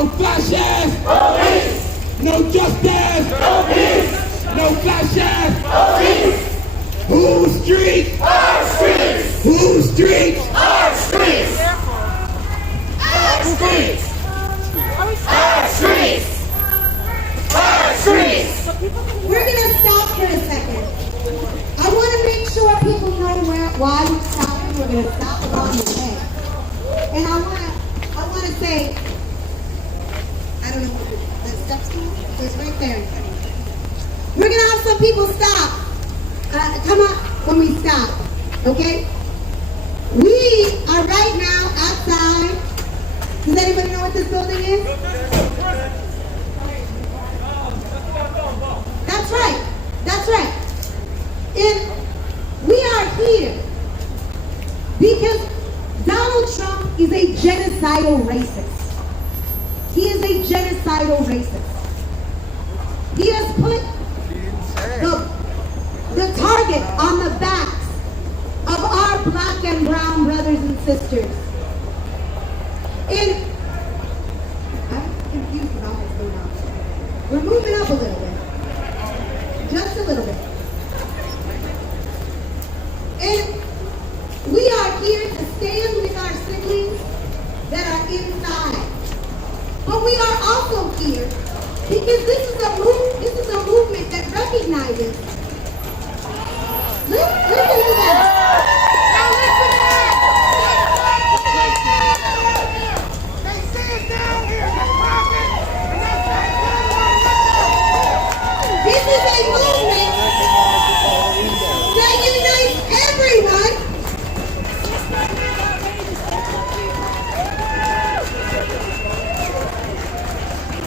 No fascist! Police! No justice! No peace! No fascist! Police! Whose streets? Our streets! Whose streets? Our streets! Our streets! Our streets! Our streets! We're going to stop for a second. I want to make sure people know why we're stopping. We're going to stop along the way. And I want to say, I don't know what the steps called. It's right there. We're going to have some people stop. Come up when we stop. Okay? We are right now outside. Does anybody know what this building is? That's right. That's right. And we are here because Donald Trump is a genocidal racist. He is a genocidal racist. He has put the target on the backs of our black and brown brothers and sisters. And I'm confused about what's going on. We're moving up a little bit. Just a little bit. And we are here to stand with our siblings that are inside. But we are also here because this is a movement that recognizes. Listen to that. This is a movement that unites everyone.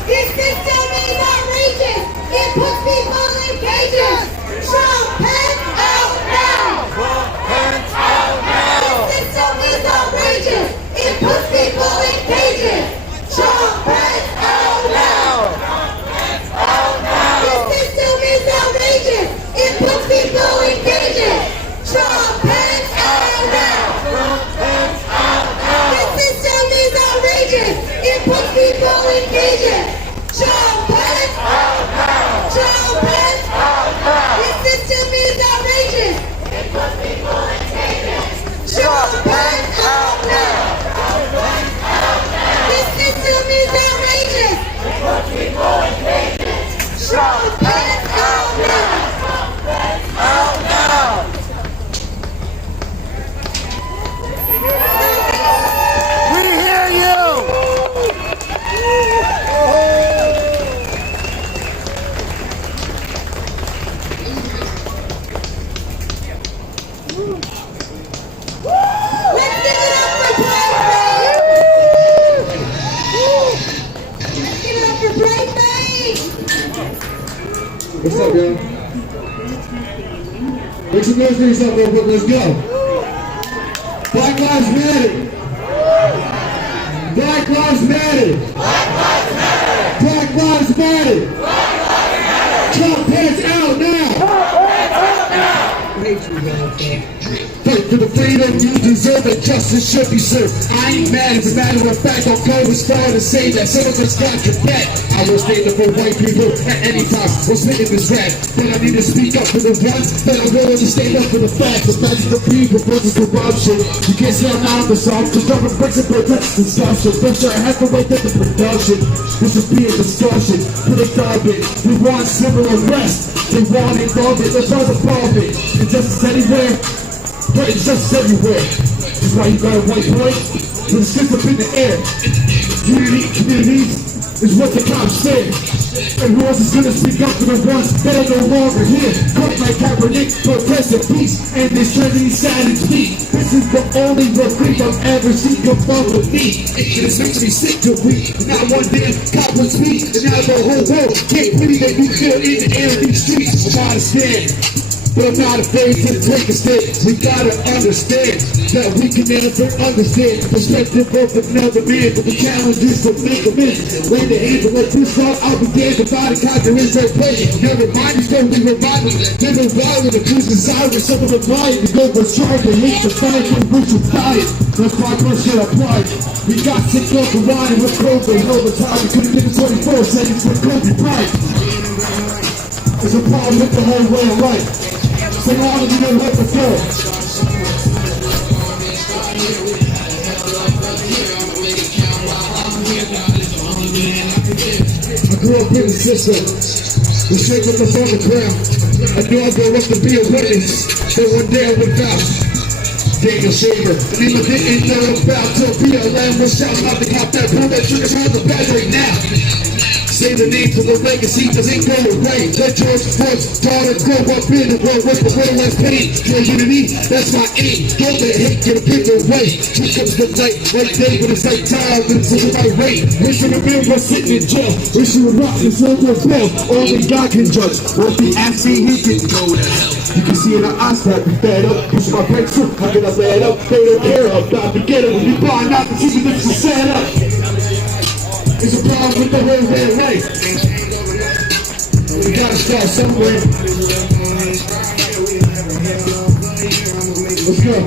This system is outrageous. It puts people in cages. Trump, Pence, out now. Trump, Pence, out now. This system is outrageous. It puts people in cages. Trump, Pence, out now. Trump, Pence, out now. This system is outrageous. It puts people in cages. Trump, Pence, out now. Trump, Pence, out now. This system is outrageous. It puts people in cages. Trump, Pence, out now. Trump, Pence, out now. This system is outrageous. It puts people in cages. Trump, Pence, out now. Trump, Pence, out now. This system is outrageous. It puts people in cages. Trump, Pence, out now. Trump, Pence, out now. We hear you! Let's give it up for Brave Let's give it up for Brave What's up, y'all? Make some noise for yourself real quick. Let's go. Black Lives Matter. Black Lives Matter. Black Lives Matter. Black Lives Matter. Black Lives Matter. Trump, Pence, out now. Trump, Pence, out now. Fight for the freedom you deserve and justice should be served. I ain't mad, as a matter of fact, I'll go as far to say that some of us got your back. I will stand up for white people at any time while spitting this rap. But I need to speak up for the ones that are willing to stand up for the facts. The facts of the people versus corruption. You can't say I'm not on the song, because government breaks and protects discussion. But sure, I have to wake up the production. This is being discussion. Put a garbage. We want civil arrest. They want involvement. Let's all the problem. Injustice anywhere. But injustice everywhere. That's why you got a white boy with a system in the air. Communities is what the cops say. And who else is gonna speak up for the ones that are no longer here? Cut like Kaepernick, protest peace, and this trendy savage beat. This is the only recruit I've ever seen come up with me. It just makes me sick to read. Not one damn cop would speak, and now the whole world can't believe that we feel in the air in these streets. I'm not a stand. But I'm not afraid to take a stand. We gotta understand that we can never understand the perspective of another man. But the challenge is to make amends. Lay the hands and let this song. I'll be damned if I conquer his their pleasure. Never mind, it's only revival. Never violent, abuse desire. Some of the riot is over charge. They hate the fight from brutal diet. That's why I should apply. We got sick off the wine with COVID. Hell the time we couldn't get it 24 seconds with Kobe Bryant. There's a problem with the whole way of life. So long as you don't let the go. I grew up in the system. The shake with us on the ground. I knew I'd grow up to be a witness. But one day I would vouch. Daniel Shaver, and even didn't know about to be a lamb. Was shouting out to cop that pull that trigger's on the bad right now. Say the name to the legacy doesn't go away. Let George Floyd's daughter grow up in the world with the little less pain. For unity, that's my aim. Don't let hate get a bigger way. Here comes the night, right day when it's night time, but it's a right rate. Wish you would be sitting in jail. Wish you would rock this local bill. Only God can judge. Won't be asking, he can go to hell. You can see in our eyes that we fed up. Push my pencil, I get up, lay up. They don't care about the ghetto. When you blind out, the TV lips will set up. It's a problem with the whole way of life. We gotta start somewhere. Let's go.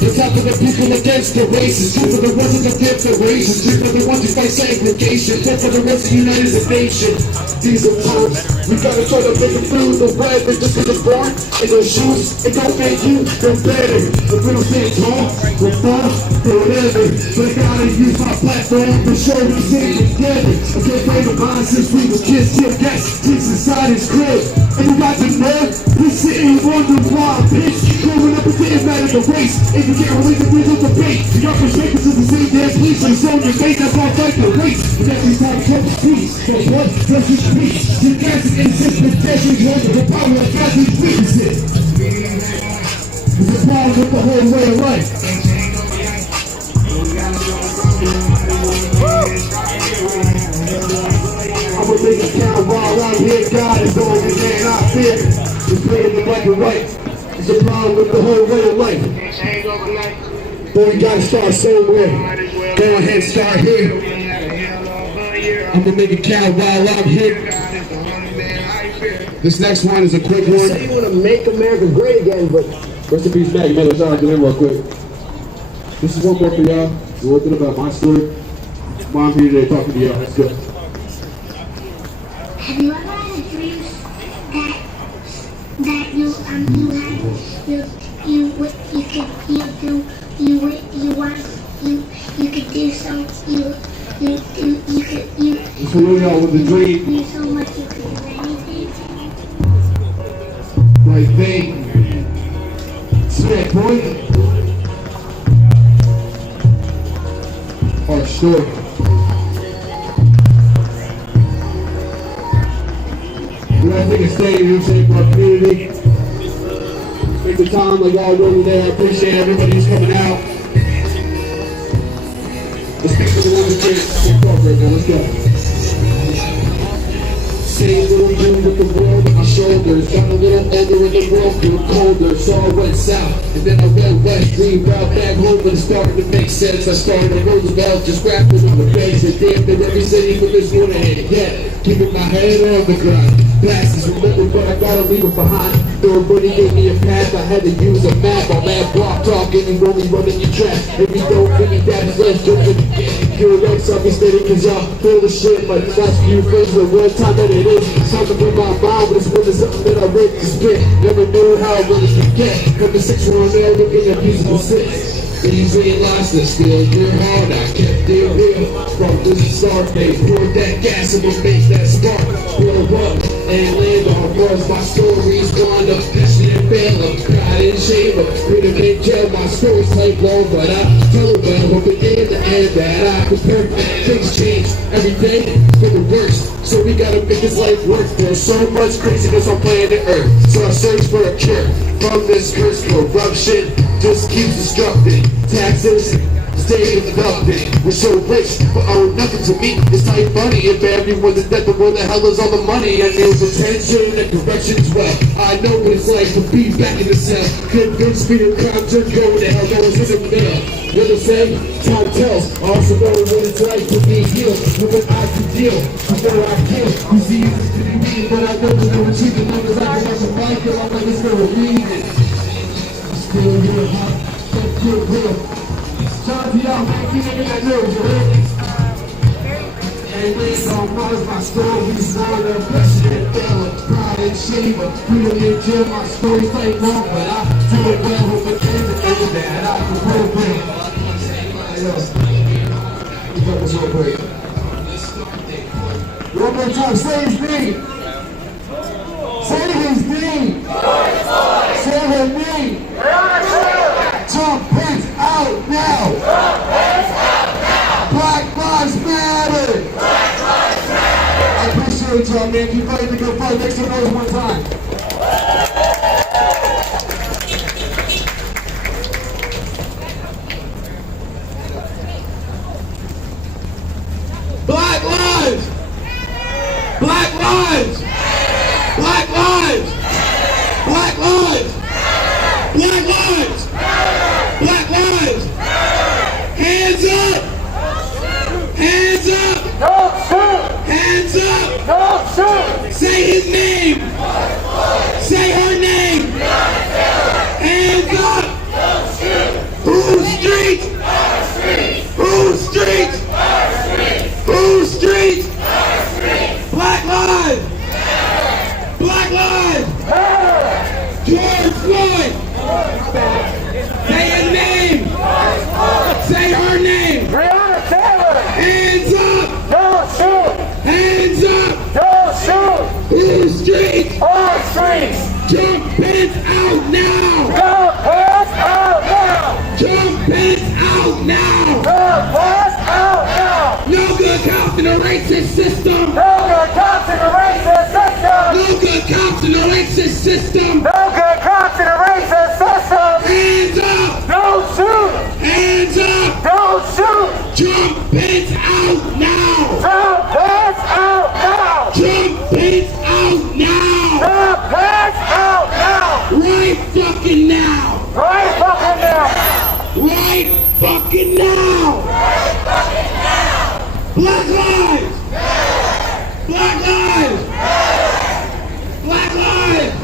Look out for the people against the races. Two for the ones in the different races. Three for the ones who fight segregation. Four for the rest of united as a nation. These are times we gotta try to make it through the red. But just because it's born in those shoes, it don't make you no better. If we don't stand tall, we'll fall, or whatever. But I gotta use my platform to show we stand together. I can't blame the mind since we was kids till gas sticks inside his crib. And you got the nerve, he's sitting wondering why, bitch. Growing up, it didn't matter the race. If you can't relate the real debate, your perspectives is the same damn police. So it's on your face, that's why I fight the race. But every time I come to peace, so what does it speak? You guys are innocent, but there's the power of God who witnesses. There's a problem with the whole way of life. I'ma make it count while I'm here. God is the only man I fear. Just playing the black and white. It's a problem with the whole way of life. Boy, you gotta start somewhere. Go ahead, start here. I'ma make it count while I'm here. This next one is a quick one. You say you want to make America great again, but Rest in peace, Maggie Miller. Sorry, I did it real quick. This is one more for y'all. We're working about my story. Mom here today talking to y'all. Let's go. Have you ever had a dream that you could do so Just for y'all with the dream. do so much you could do anything. Right thing. See that boy? Our story. We gotta take a stand, you know what I'm saying, for our community. Take the time like y'all doing today. I appreciate everybody who's coming out. Let's speak for the ones who can't talk right now. Let's go. Same little dude with the world on my shoulders. Got a little older in the world, grew colder. So I went south, and then I went west. Dreamed out back home, but it started to make sense. I started at Roosevelt, just grappling with the base. And damn that every city with this one ahead. Yeah, keeping my head on the grind. Passes remember, but I gotta leave it behind. Everybody gave me a path, I had to use a map. I'm at block talking, you only running your trap. If you don't think me, that is less joking. You're right, so I'll be steady, cause y'all feel the shit. Like the last few friends, the real time that it is. Something from my mind, but it's really something that I read to spit. Never knew how I really could get. Come to 6-1 there, looking at musical six. These realized that still you're hard, I kept it real. From the start, they poured that gas and would make that spark. Blow up and land on Mars. My story's gone up, passion and fail up, pride and shame up. Freedom and jail, my story's like low, but I tell it well, hoping in the end that I was perfect. Things change every day for the worst, so we gotta make this life work. There's so much craziness on planet Earth, so I search for a cure from this curse. Corruption just keeps destructing. Taxes stay developing. We're so rich, but owe nothing to me. It's like money. If everyone's in debt, then where the hell is all the money? And there's attention and correction as well. I know what it's like to be back in the cell. Convince me to crime to go to hell. No one's in the middle. You're the same, time tells. I also know what it's like to be healed. With an eye to deal, before I kill. You see, it's to be mean, but I know there's no achievement. Long as I can watch the mic, I'm like, it's gonna read it. Still real hot, so real. Shout out to y'all, man. Keep it in that news, you heard? Hey, we don't know my story. We saw the president, fella, proud and shame, but freedom in jail. My stories ain't long, but I do it well. Who became the thing that I can program. Hey, yo. We got this real quick. One more time, say his name. Say his name. Say her name. Trump Pence out now. Black Lives Matter. I appreciate y'all, man. Keep fighting the good fight. Make some noise one time. Black lives! Black lives! Black lives! Black lives! Black lives! Black lives! Hands up! Hands up! Don't shoot! Hands up! Don't shoot! Say his name! Say her name! Hands up! Whose streets? Whose streets? Whose streets? Black lives! Black lives! George Floyd! Say his name! Say her name! Breonna Taylor! Hands up! Don't shoot! Hands up! Don't shoot! Whose streets? All streets! Jump Pence out now! Jump Pence out now! Jump Pence out now! Jump Pence out now! No good cops in a racist system! No good cops in the racist system! No good cops in a racist system! No good cops in the racist system! Hands up! Don't shoot! Hands up! Don't shoot! Jump Pence out now! Jump Pence out now! Jump Pence out now! Jump Pence out now! Right fucking now! Right fucking now! Right fucking now! Black lives! Black lives! Black lives!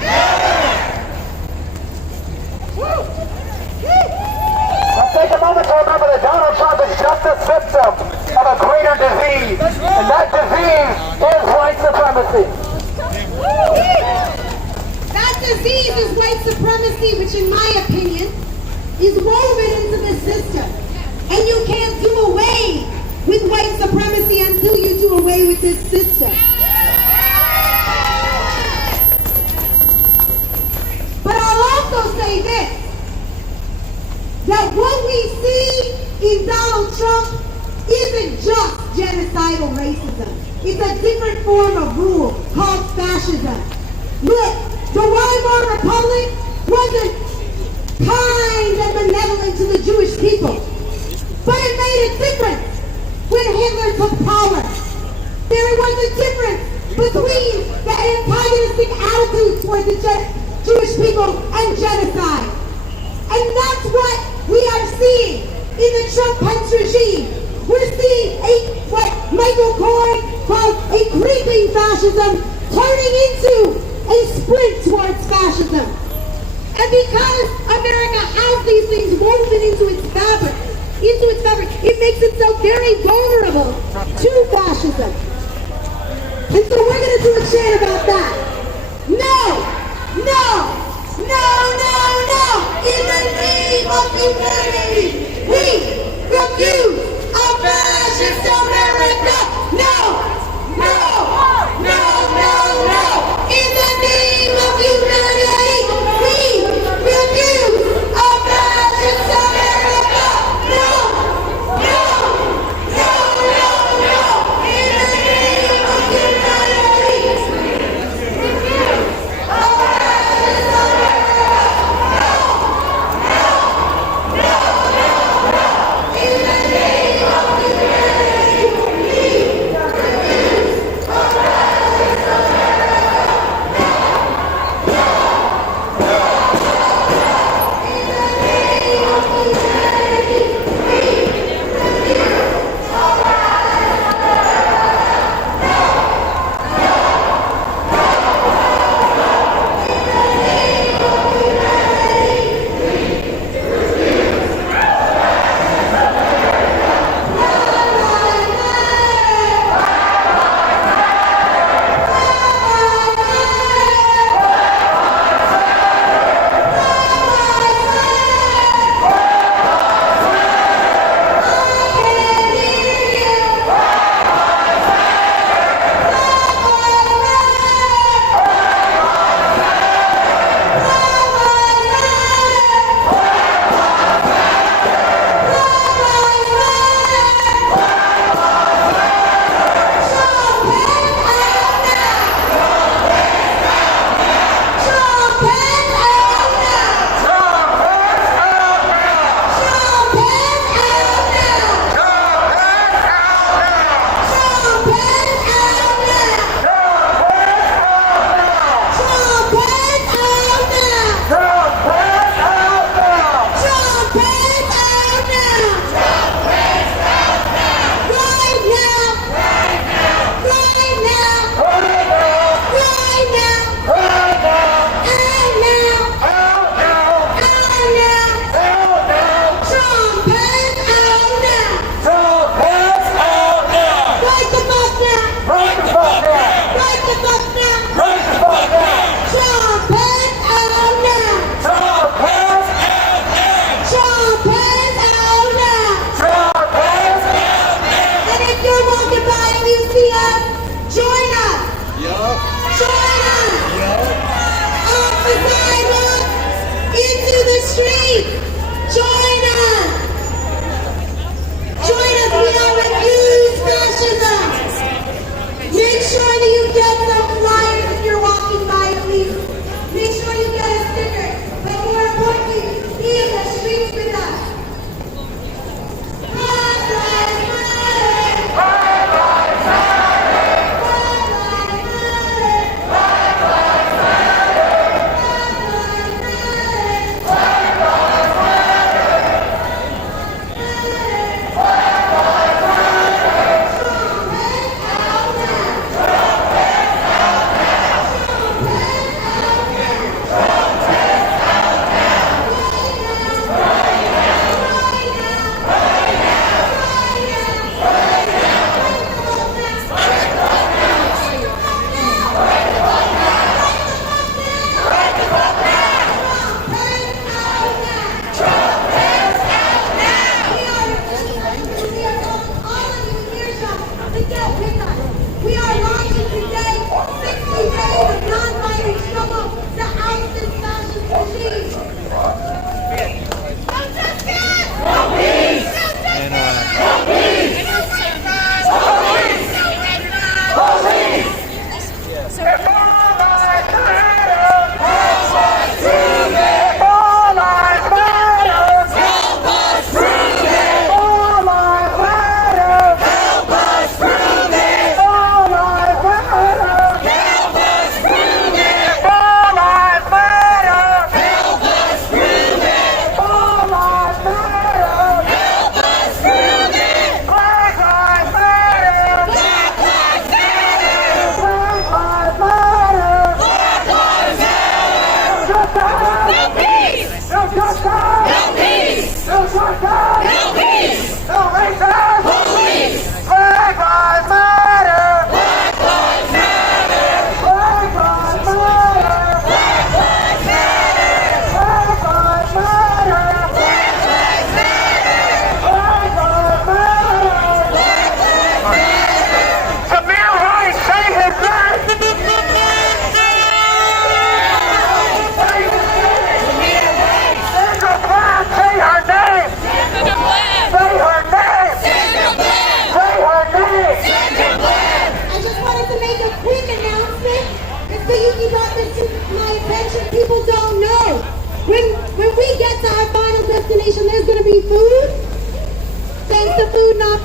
Let's take a moment to remember that Donald Trump is just a symptom of a greater disease, and that disease is white supremacy. That disease is white supremacy, which in my opinion is woven into the system. And you can't do away with white supremacy until you do away with this system. But I'll also say this, that what we see in Donald Trump isn't just genocidal racism. It's a different form of rule called fascism. Look, the Weimar Republic wasn't kind and benevolent to the Jewish people, but it made a difference when Hitler took power. There was a difference between the antagonistic attitude towards the Jewish people and genocide. And that's what we are seeing in the Trump-Pence regime. We're seeing what Michael Cohen calls a creeping fascism turning into a sprint towards fascism. And because America has these things woven into its fabric, it makes it so very vulnerable to fascism. And so we're going to do a chant about that. No, no, no, no, no. In the name of humanity, we refuse a fascist America. No, no, no, no, no. In the name of humanity, we refuse a fascist America. No, no, no, no, no. In the name of humanity, refuse a fascist America. No, no, no, no, no. In the name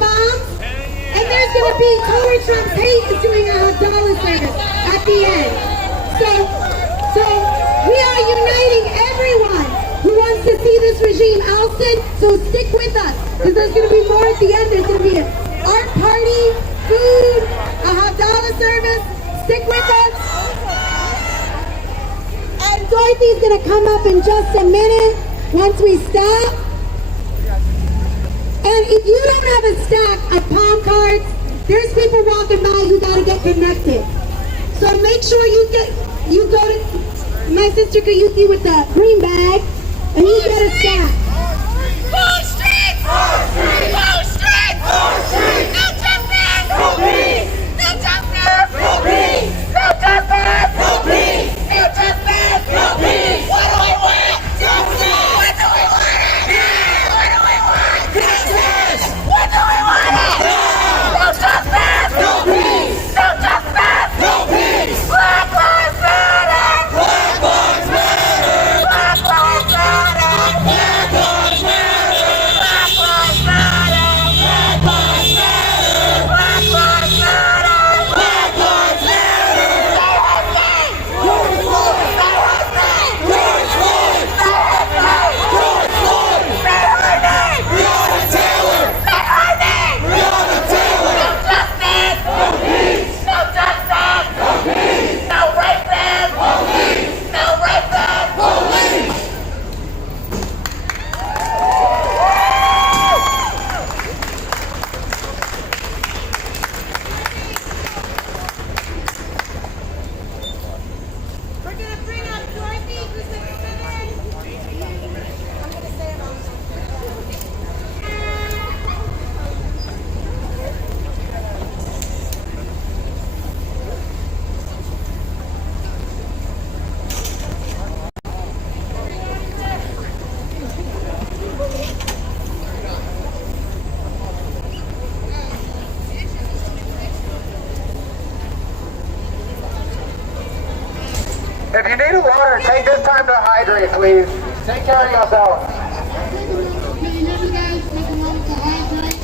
bombs, and there's going to be Tony Trump's hate is doing a dollar service at the end. So we are uniting everyone who wants to see this regime ousted. So stick with us, because there's going to be more at the end. There's going to be an art party, food, a hot dollar service. Stick with us. And Dorothy's going to come up in just a minute once we stop. And if you don't have a stack of palm cards, there's people walking by who got to get connected. So make sure you go to, my sister could use you with the green bag, and you get a stack. Full street! Full street! Full street! Full street! No justice! No peace! No justice! No peace! No justice! No peace! No justice! No peace! What do we want? Justice! What do we want? What do we want? Justice! What do we want? No justice! No peace! No justice! No peace! Black lives matter! Black lives matter! Black lives matter! Black lives matter! Black lives matter! Black lives matter! Black lives matter! Black lives matter! George Floyd! George Floyd! George Floyd! Say her name! Breonna Taylor! Say her name! Breonna Taylor! No justice! No peace! No justice! No peace! No racism! Police! No racism! Police! We're going to bring up Dorothy, who's going to sit in. I'm going to say it on. If you need water, take this time to hydrate, please. Take care of yourself. Can you hear me, guys? Take a moment to hydrate.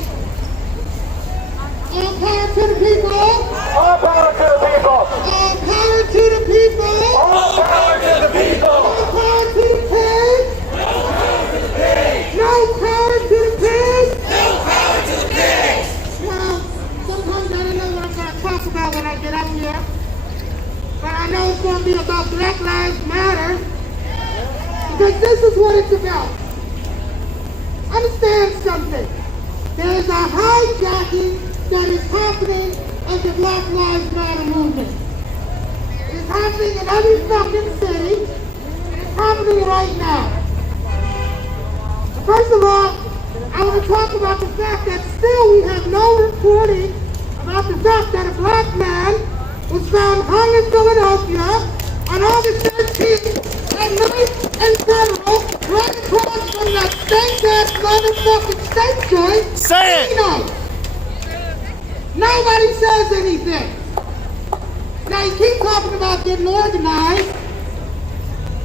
All power to the people. All power to the people. All power to the people. All power to the people. All power to the pig. No power to the pig. No power to the pig. No power to the pigs! Well, sometimes I don't know what I'm going to talk about when I get up here. But I know it's going to be about Black Lives Matter. Because this is what it's about. Understand something. There is a hijacking that is happening of the Black Lives Matter movement. It is happening in every fucking city. And it's happening right now. First of all, I want to talk about the fact that still we have no reporting about the fact that a black man was found hung in Philadelphia on August 13th at night in Federal, right across from that stank-ass motherfucking steak joint. Say it! Night. Nobody says anything. Now you keep talking about getting organized.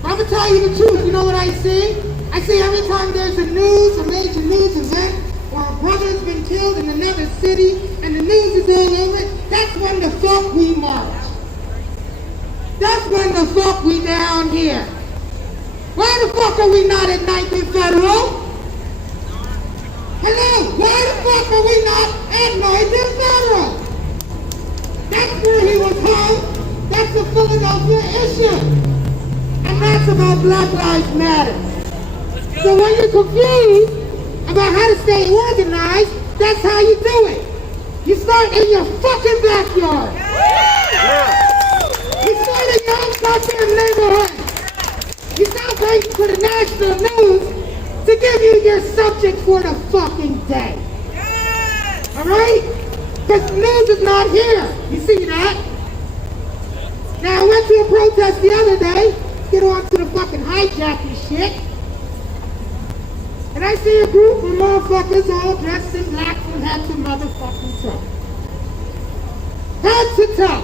I'm gonna tell you the truth. You know what I see? I see every time there's a major news event, or a brother's been killed in another city, and the news is all over it, that's when the fuck we march. That's when the fuck we down here. Why the fuck are we not at 9th and Federal? Hello, why the fuck are we not at 9th and Federal? That's where he was hung. That's a Philadelphia issue. And that's about Black Lives Matter. So when you're confused about how to stay organized, that's how you do it. You start in your fucking backyard. You start in your own goddamn neighborhood. You stop waiting for the national news to give you your subject for the fucking day. Alright? Because the news is not here. You see that? Now I went to a protest the other day. Get on to the fucking hijacking shit. And I see a group of motherfuckers all dressed in black from head to motherfucking toe. Head to toe.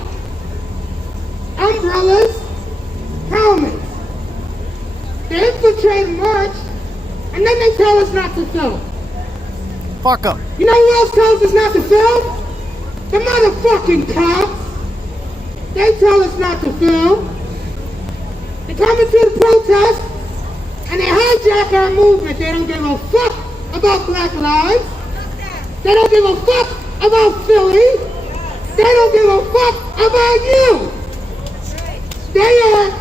Umbrellas, helmets. They infiltrate a march, and then they tell us not to film. Fuck them. You know who else tells us not to film? The motherfucking cops. They tell us not to film. They come into the protest and they hijack our movement. They don't give a fuck about Black lives. They don't give a fuck about Philly. They don't give a fuck about you. They are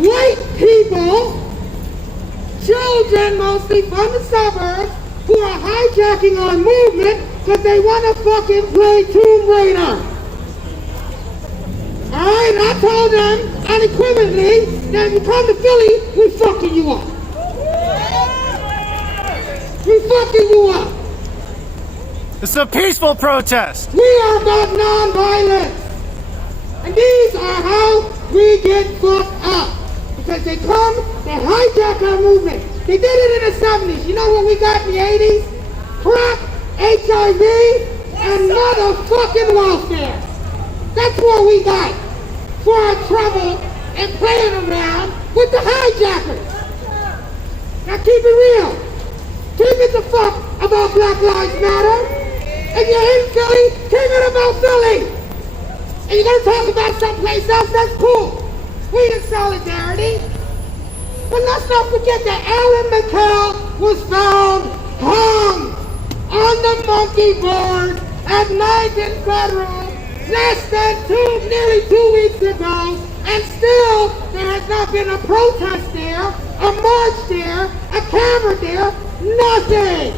white people, children mostly from the suburbs, who are hijacking our movement because they want to fucking play Tomb Raider. Alright, I told them unequivocally that if you come to Philly, we fucking you up. We fucking you up. This is a peaceful protest. We are about non-violence. And these are how we get fucked up. Because they come, they hijack our movement. They did it in the 70s. You know what we got in the 80s? Crack, HIV, and motherfucking welfare. That's what we got for our trouble and playing around with the hijackers. Now keep it real. Keep it the fuck about Black Lives Matter. If you're in Philly, keep it about Philly. And you're gonna talk about someplace else, that's cool. We in solidarity. But let's not forget that Alan McCall was found hung on the monkey board at 9th and Federal less than nearly 2 weeks ago, and still there has not been a protest there, a march there, a camera there, nothing.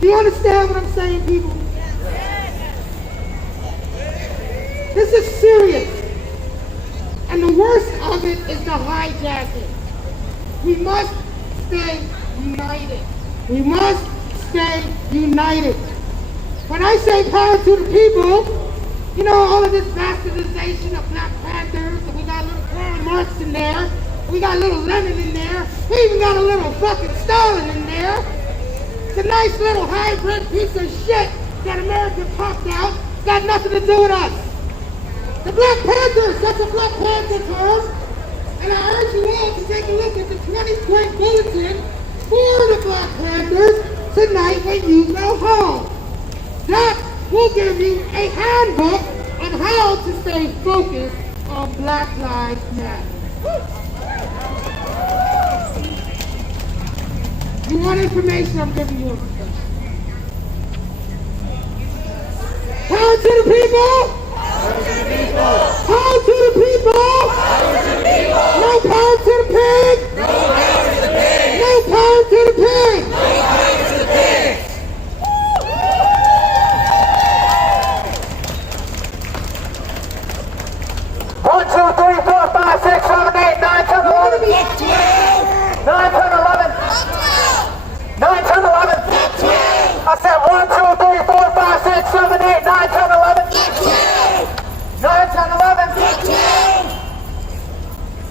Do you understand what I'm saying, people? This is serious. And the worst of it is the hijacking. We must stay united. We must stay united. When I say power to the people, you know, all of this bastardization of Black Panthers, and we got a little Karl Marx in there, we got a little Lenin in there, we even got a little fucking Stalin in there. It's a nice little hybrid piece of shit that America popped out, got nothing to do with us. The Black Panthers, that's a Black Panther term, and I urge you all to take a look at the 20-point bulletin for the Black Panthers tonight when you go home. That will give you a handbook on how to stay focused on Black Lives Matter. You want information? I'm giving you information. Power to the people! Power to the people! No power to the pig! No power to the pig! One, two, three, four, five, six, seven, eight, nine, 10, 11, 9, 10, 11, 9, 10, 11. I said 1, 2, 3, 4, 5, 6, 7, 8, 9, 10, 11. 9, 10, 11.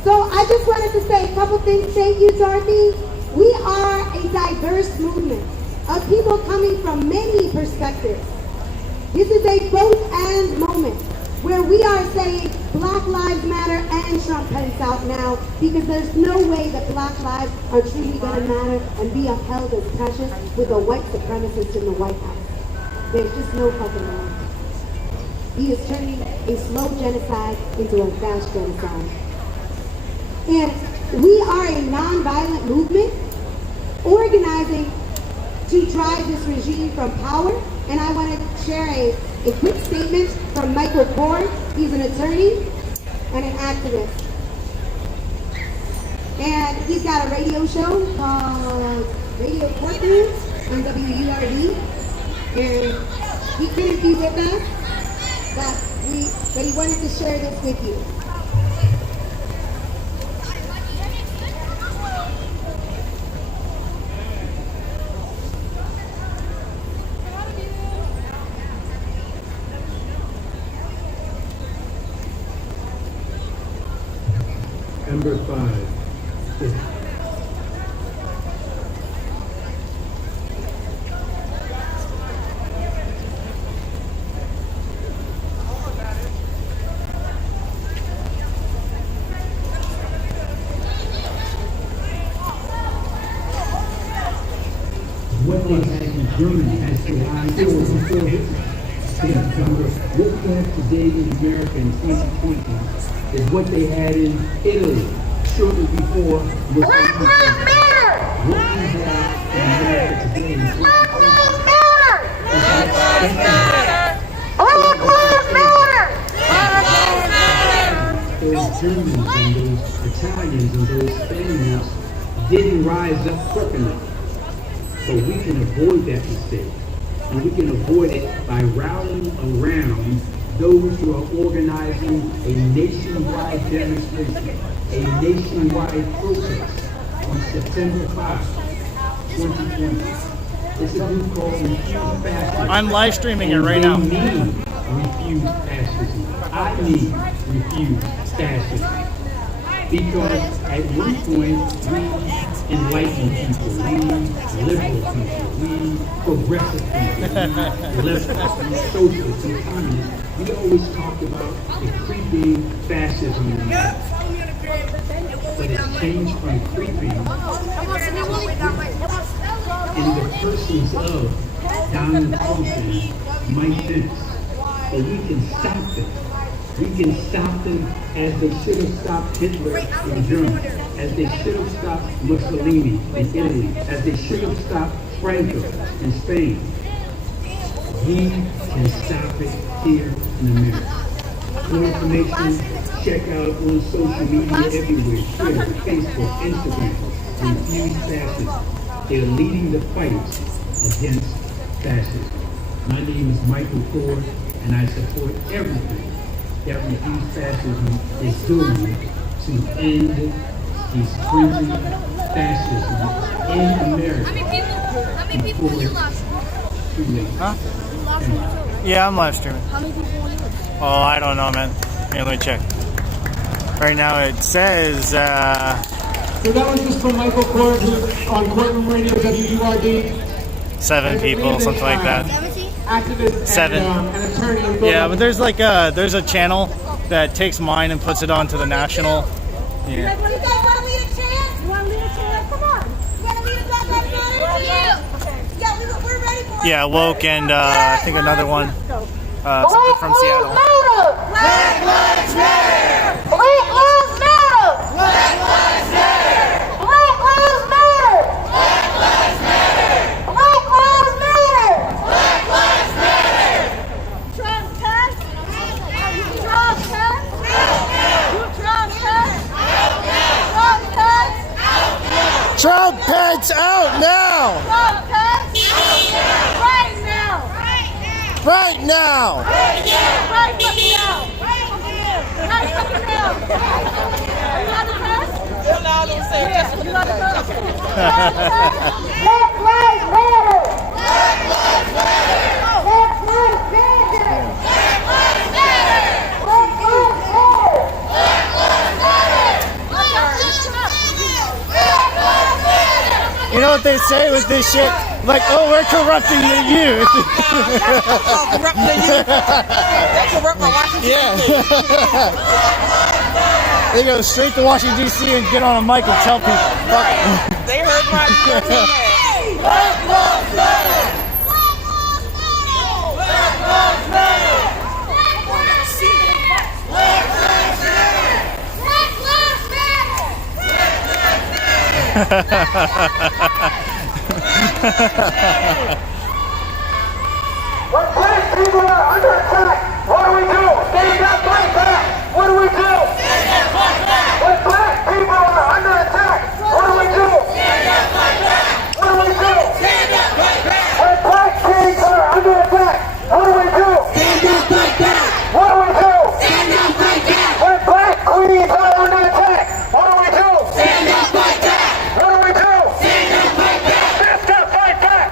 So I just wanted to say a couple things. Thank you, Dorothy. We are a diverse movement of people coming from many perspectives. This is a both and moment where we are saying Black Lives Matter and Trump Pence out now, because there's no way that Black lives are truly going to matter and be upheld as precious with a white supremacist in the White House. There's just no fucking way. He is turning a slow genocide into a fast genocide. And we are a non-violent movement organizing to drive this regime from power. And I want to share a quick statement from Michael Ford. He's an attorney and an activist. And he's got a radio show called Radio Courtrooms on WURD. And he couldn't be with us, but he wanted to share this with you. Number 5. Germany has survived or before this. What we have today in America in 2020 is what they had in Italy shortly before Black Lives Matter! what we have in America today in 2020 Black Lives Matter! Black Lives Matter! Black Lives Matter! those Germans and those Italians and those Spaniards didn't rise up quick enough. So we can avoid that mistake. And we can avoid it by rallying around those who are organizing a nationwide demonstration, a nationwide protest on September 5, 2020. It's a group called Refuse Fascism. I'm live streaming it right now. They mean refuse fascism. I mean refuse fascism. Because at one point, we enlightened people, we liberal people, we progressive people, we leftists, we socialists, we communists, we always talked about the creeping fascism in America. But it's changed from creeping in the persons of Donald Trump and Mike Pence. But we can stop them. We can stop them as they should have stopped Hitler in Germany, as they should have stopped Mussolini in Italy, as they should have stopped Franco in Spain. We can stop it here in America. For information, check out on social media everywhere, Twitter, Facebook, Instagram, Refuse Fascism. They're leading the fight against fascism. My name is Michael Ford, and I support everything that Refuse Fascism is doing to end this crazy fascism in America. How many people were you last? Too late. Huh? Yeah, I'm live streaming. How many people were you? Oh, I don't know, man. Here, let me check. Right now it says, So that was just from Michael Ford on Courtroom Radio WURD. 7 people, something like that. Activist 7. and an attorney in Yeah, but there's like there's a channel that takes mine and puts it onto the national. Yeah. You guys want to lead a chant? You want to lead a chant? Come on. You want to lead a Black Lives Matter? Yeah. Yeah, we're ready for it. Yeah, Woke and I think another one. Something from Seattle. Black Lives Matter! Black Lives Matter! Black Lives Matter! Black Lives Matter! Black Lives Matter! Black Lives Matter! Black Lives Matter! Trump cuts! Trump cuts! Trump cuts! Trump cuts! Trump Pence out now! Trump cuts! Right now! Right now! Right fucking now! Right fucking now! Are you on the press? You on the press? Black Lives Matter! Black Lives Matter! Black Lives Matter! Black Lives Matter! Black Lives Matter! Black Lives Matter! Black Lives Matter! You know what they say with this shit? Like, oh, we're corrupting the youth. Corrupt the youth. They corrupt my Washington. Yeah. They go straight to Washington, D.C. and get on a mic and tell people. Fuck. They heard my Black Lives Matter! Black Lives Matter! Black Lives Matter! Black Lives Matter! Black Lives Matter! Black Lives Matter! When black people are under attack, what do we do? Stand up, fight back. What do we do? Stand up, fight back! When black people are under attack, what do we do? Stand up, fight back! What do we do? Stand up, fight back! When black kings are under attack, what do we do? Stand up, fight back! What do we do? Stand up, fight back! When black queens are under attack, what do we do? Stand up, fight back! What do we do? Stand up, fight back! Stand up, fight back!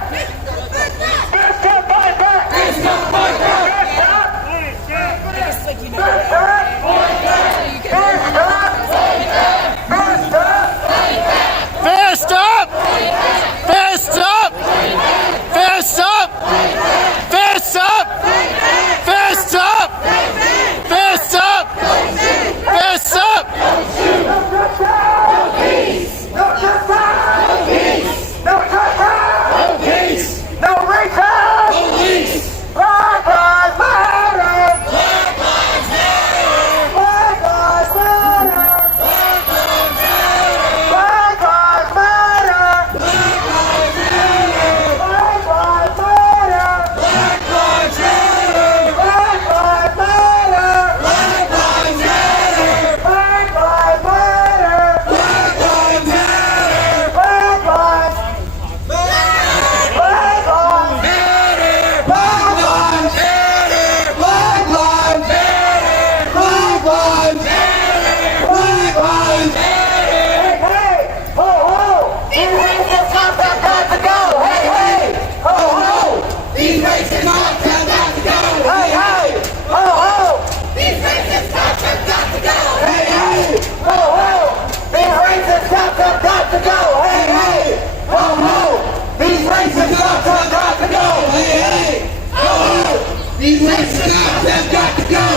These racist cops have got to go.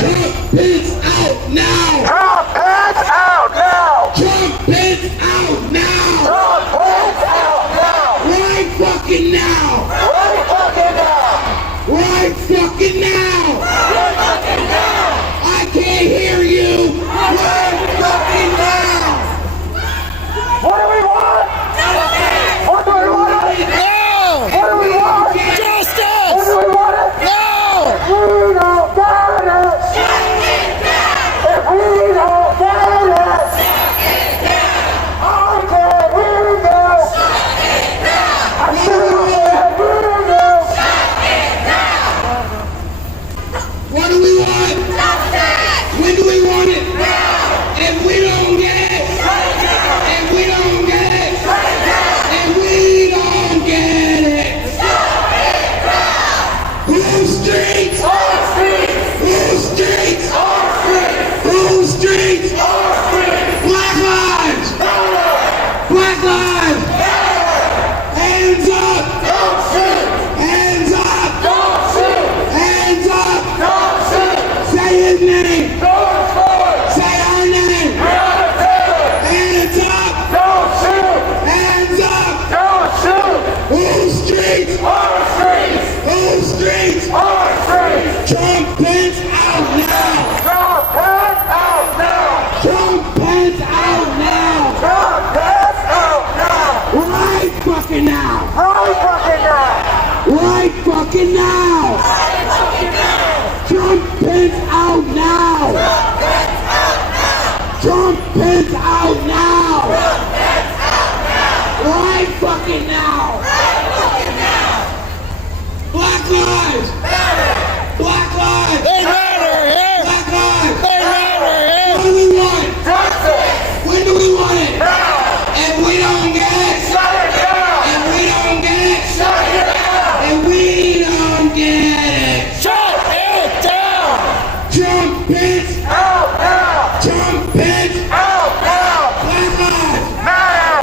Trump Pence out now. Trump Pence out now. Trump Pence out now. Trump Pence out now. Right fucking now. Right fucking now. Right fucking now. Right fucking now. I can't hear you. Right fucking now. What do we want? What do we want? No! What do we want? What Justice! do we want? No! We don't get it. If we don't get it, I can't hear you. I can't hear you. What do we want? When do we want it? If we don't get it. If we don't get it. If we don't get it. Whose streets? Whose streets? Whose streets? Black lives! Black lives! Hands up! Hands up! Hands up! Say his name! Say our name! Hands up! Hands up! Whose streets? Whose streets? Trump Pence out now! Trump Pence out now. Trump Pence out now! Trump Pence out now. Right fucking now! Right fucking now. Right fucking now! Trump Pence out now! Trump Pence out now! Right fucking now! Black lives! Black lives! They matter here! Black lives! They matter here! What do we want? When do we want it? If we don't get it! If we don't get it! If we don't get it! Shut it down! Trump Pence! Out now. Trump Pence! Out now. Black lives! Now.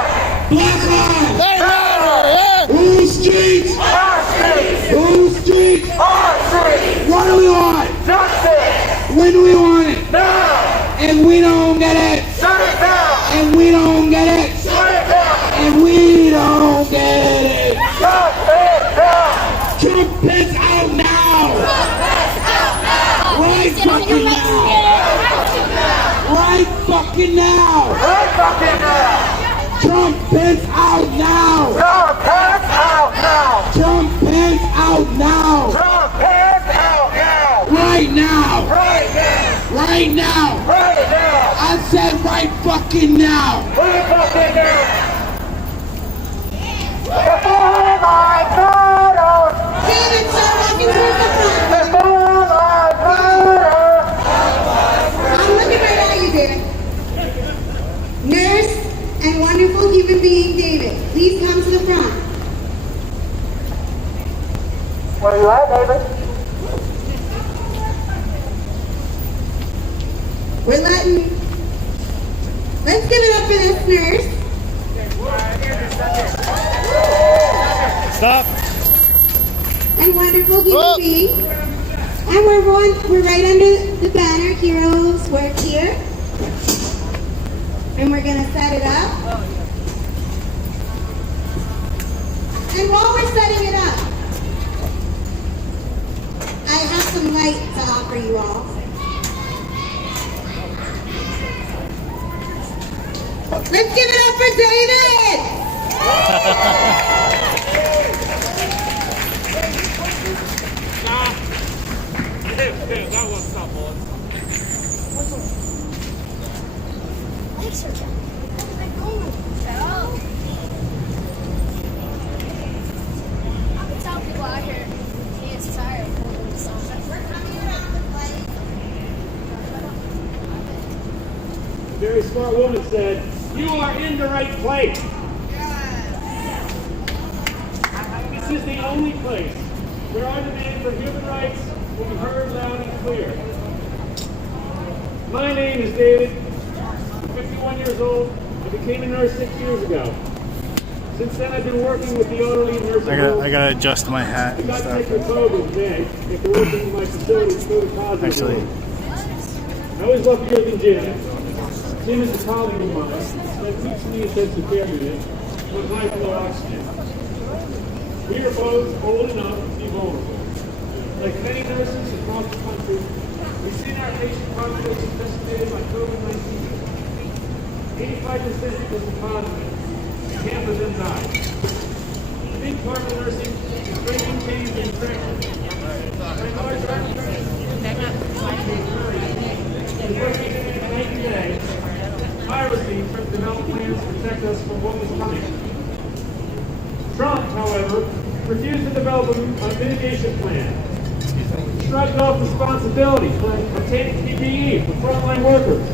Black lives! They matter here! Whose streets? Our streets. Whose streets? Our streets. What do we want? Justice. When do we want it? Now. If we don't get it! Shut it down. If we don't get it! Shut it down. If we don't get it! Shut it down. Trump Pence out now! Right fucking now! Right fucking now! Right fucking now. Trump Pence out now! Trump Pence out now. Trump Pence out now! Trump Pence out now. Right now! Right now. Right now! Right now. I said right fucking now! Right fucking now. Before my murder. David, start walking towards the front. Before my murder. I'm looking right at you, David. Nurse and wonderful human being, David, please come to the front. Where you at, David? Let's give it up for this nurse. Stop. And wonderful human being. And we're right under the banner, Heroes Work Here. And we're gonna set it up. And while we're setting it up, I have some light to offer you all. Let's give it up for David! That was tough, boy. I can tell people out here he is tired of holding the song. A very smart woman said, "You are in the right place." This is the only place where our demand for human rights will be heard loud and clear. My name is David. I'm 51 years old. I became a nurse 6 years ago. Since then, I've been working with the elderly nursing homes. I gotta adjust my hat I and got stuff. taken COVID today after working in my facility with COVID positive. Actually, I always loved Jim. Jim is a colleague of mine that keeps me in intensive care unit with high flow oxygen. We are both old enough to be vulnerable. Like many nurses across the country, we've seen our patient population decimated by COVID-19. 85% was positive, and half of them died. A big part of nursing is breaking chains and infection. My large today, piracy developed plans to protect us from what was coming. Trump, however, refused to develop a mitigation plan. He shrugged off responsibility for obtaining PPE for frontline workers,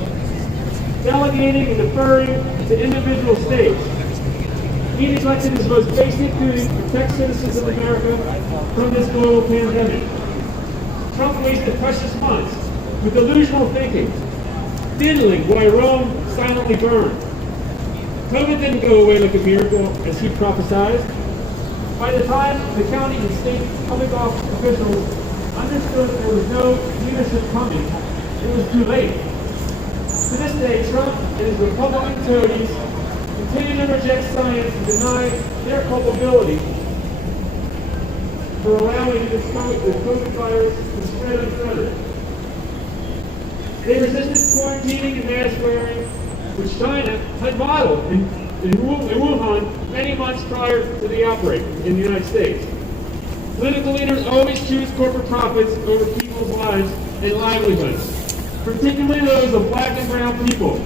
delegating and deferring to individual states. He neglected his most basic duty to protect citizens of America from this global pandemic. Trump wasted precious months with delusional thinking, diddling while Rome silently burned. COVID didn't go away like a miracle, as he prophesied. By the time the county and state public office officials understood there was no leadership coming, it was too late. To this day, Trump and his Republican toadies continue to reject science and deny their culpability for allowing the COVID virus to spread unfettered. They resisted quarantining and mask wearing, which China had modeled in Wuhan many months prior to the outbreak in the United States. Political leaders always choose corporate profits over people's lives and livelihoods, particularly those of black and brown people.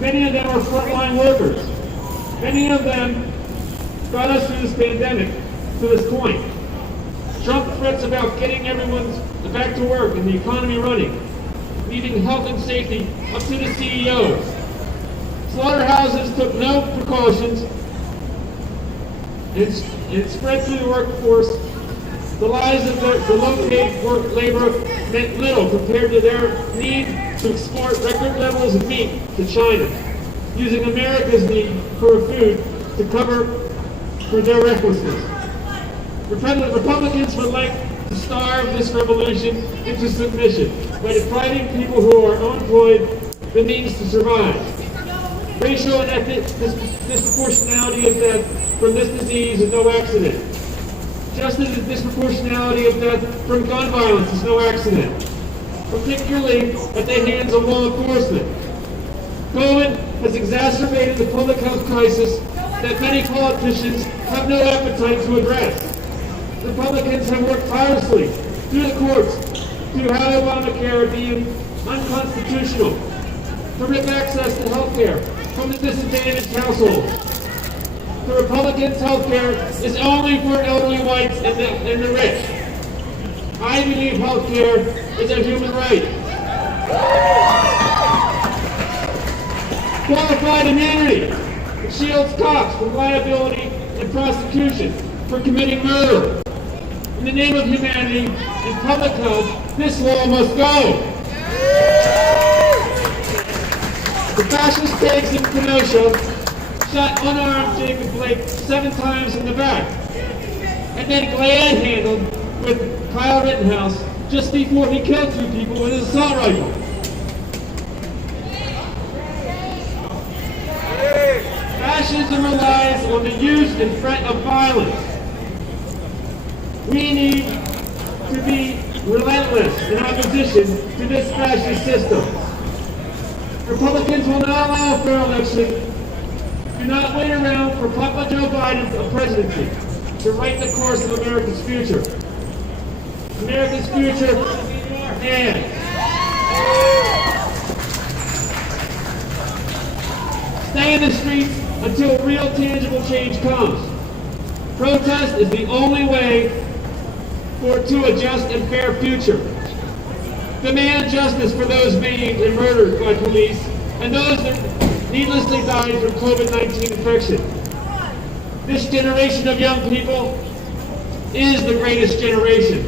Many of them are frontline workers. Many of them got us through this pandemic to this point. Trump threats about getting everyone back to work and the economy running, leaving health and safety up to the CEOs. Slaughterhouses took no precautions and spread through the workforce. The lives of the low-paid work labor meant little compared to their need to export record levels of meat to China, using America's need for food to cover for their recklessness. Republicans would like to starve this revolution into submission by depriving people who are unemployed the means to survive. Racial and ethnic disproportionality of death from this disease is no accident. Just as the disproportionality of death from gun violence is no accident, particularly at the hands of law enforcement. COVID has exacerbated the public health crisis that many politicians have no appetite to address. Republicans have worked tirelessly through the courts to have Obamacare deemed unconstitutional, to rip access to health care from the disadvantaged households. The Republicans' health care is only for elderly whites and the rich. I believe health care is a human right. Qualified immunity shields cops from liability and prosecution for committing murder. In the name of humanity and public health, this law must go. The fascist pigs in Kenosha shot unarmed Jacob Blake 7 times in the back, and then glad-handled with Kyle Rittenhouse just before he killed 2 people with his assault rifle. Fascism relies on the use and threat of violence. We need to be relentless in opposition to this fascist system. Republicans will not allow a fair election. Do not wait around for Papa Joe Biden's presidency to write the course of America's future. America's future is in your hands. Stay in the streets until real tangible change comes. Protest is the only way to a just and fair future. Demand justice for those maimed and murdered by police and those that needlessly died from COVID-19 infection. This generation of young people is the greatest generation.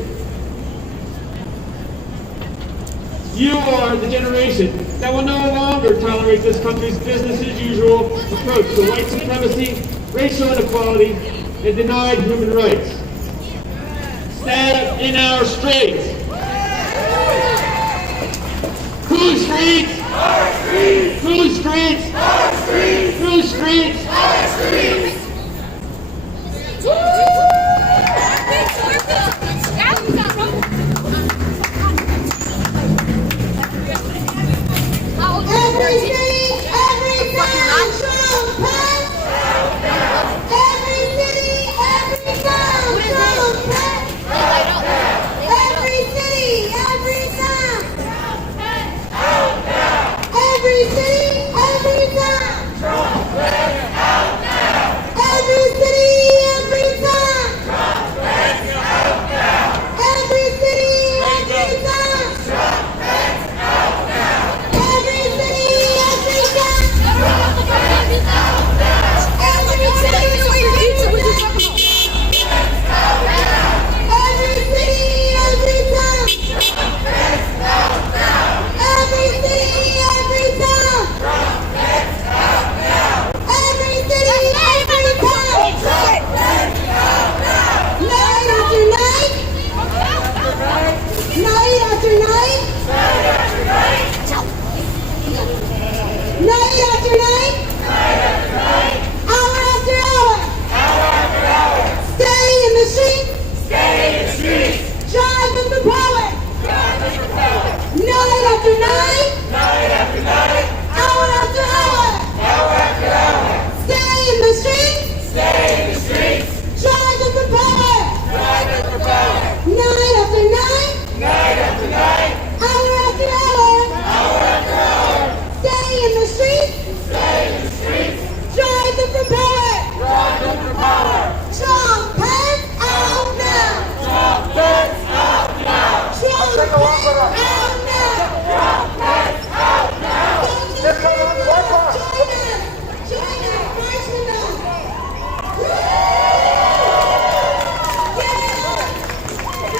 You are the generation that will no longer tolerate this country's business as usual approach to white supremacy, racial inequality, and denied human rights. Stand in our streets. Whose streets? Our streets. Whose streets? Our streets. Whose streets? Our streets. Every city, every town, Trump Pence. Every city, every town, Trump Pence. Every city, every town. Every city, every town. Every city, every town. Every city, every town. Every city, every Night after night, hour after hour, stay in the streets, drive them to power. Night after night, hour after hour, stay in the streets, drive them to power. Night after night, hour after hour, stay in the streets, drive them from power. Trump Pence out now. Trump Pence out now. Trump Pence out now. China, march with us. Yeah.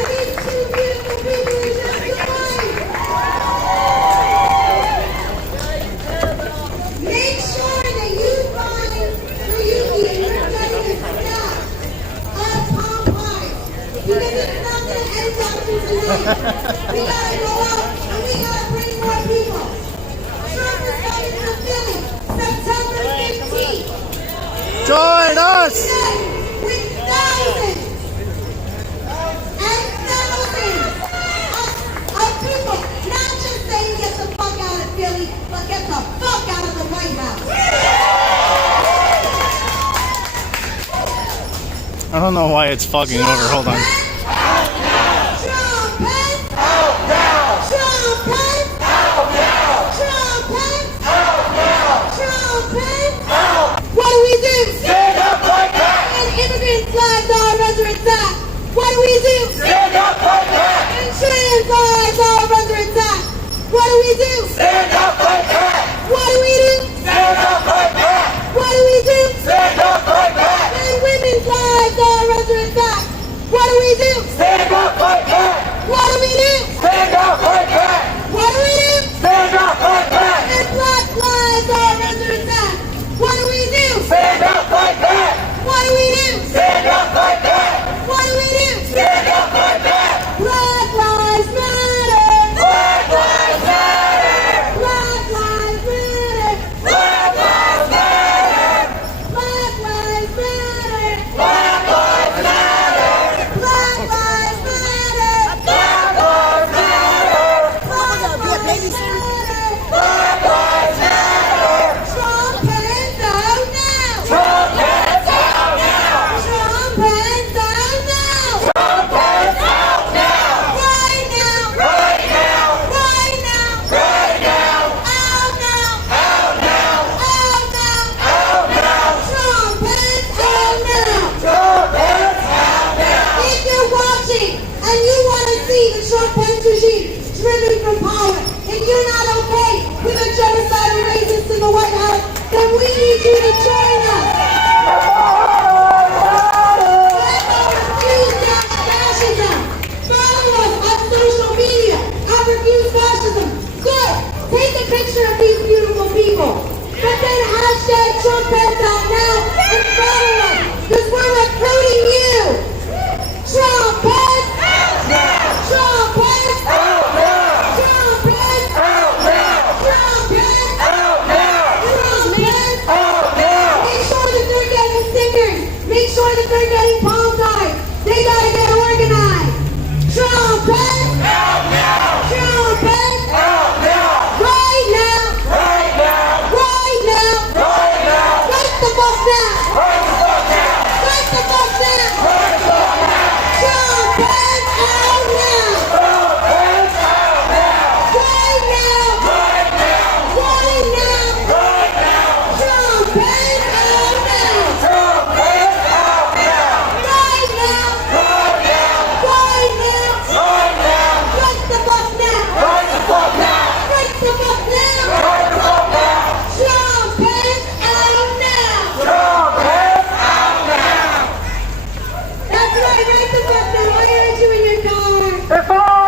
These two beautiful people are just joined. Make sure that you find where you eat your favorite snack at Popeyes. Because it's not going to end up to tonight. We gotta go out and we gotta bring more people. Trump is coming to Philly, September 15th. Join us! With thousands and thousands of people, not just saying get the fuck out of Philly, but get the fuck out of the White House. I don't know why it's fogging over. Hold on. Trump Pence! Out now! Trump Pence! Out now! Trump Pence! Out now! Trump Pence! Out! What do we do? Stand up like that! And immigrant flags are resurrect that. What do we do? Stand up like that! And trans flags are resurrect that. What do we do? Stand up like that! What do we do? Stand up like that! What do we do? Stand up like that! And women's lives are resurrect that. What do we do? Stand up like that! What do we do? Stand up like that! What do we do? Stand up like that! And black lives are resurrect that. What do we do? Stand up like that! What do we do? Stand up like that! What do we do? Stand up like that! Black lives matter! Black lives matter! Black It's on!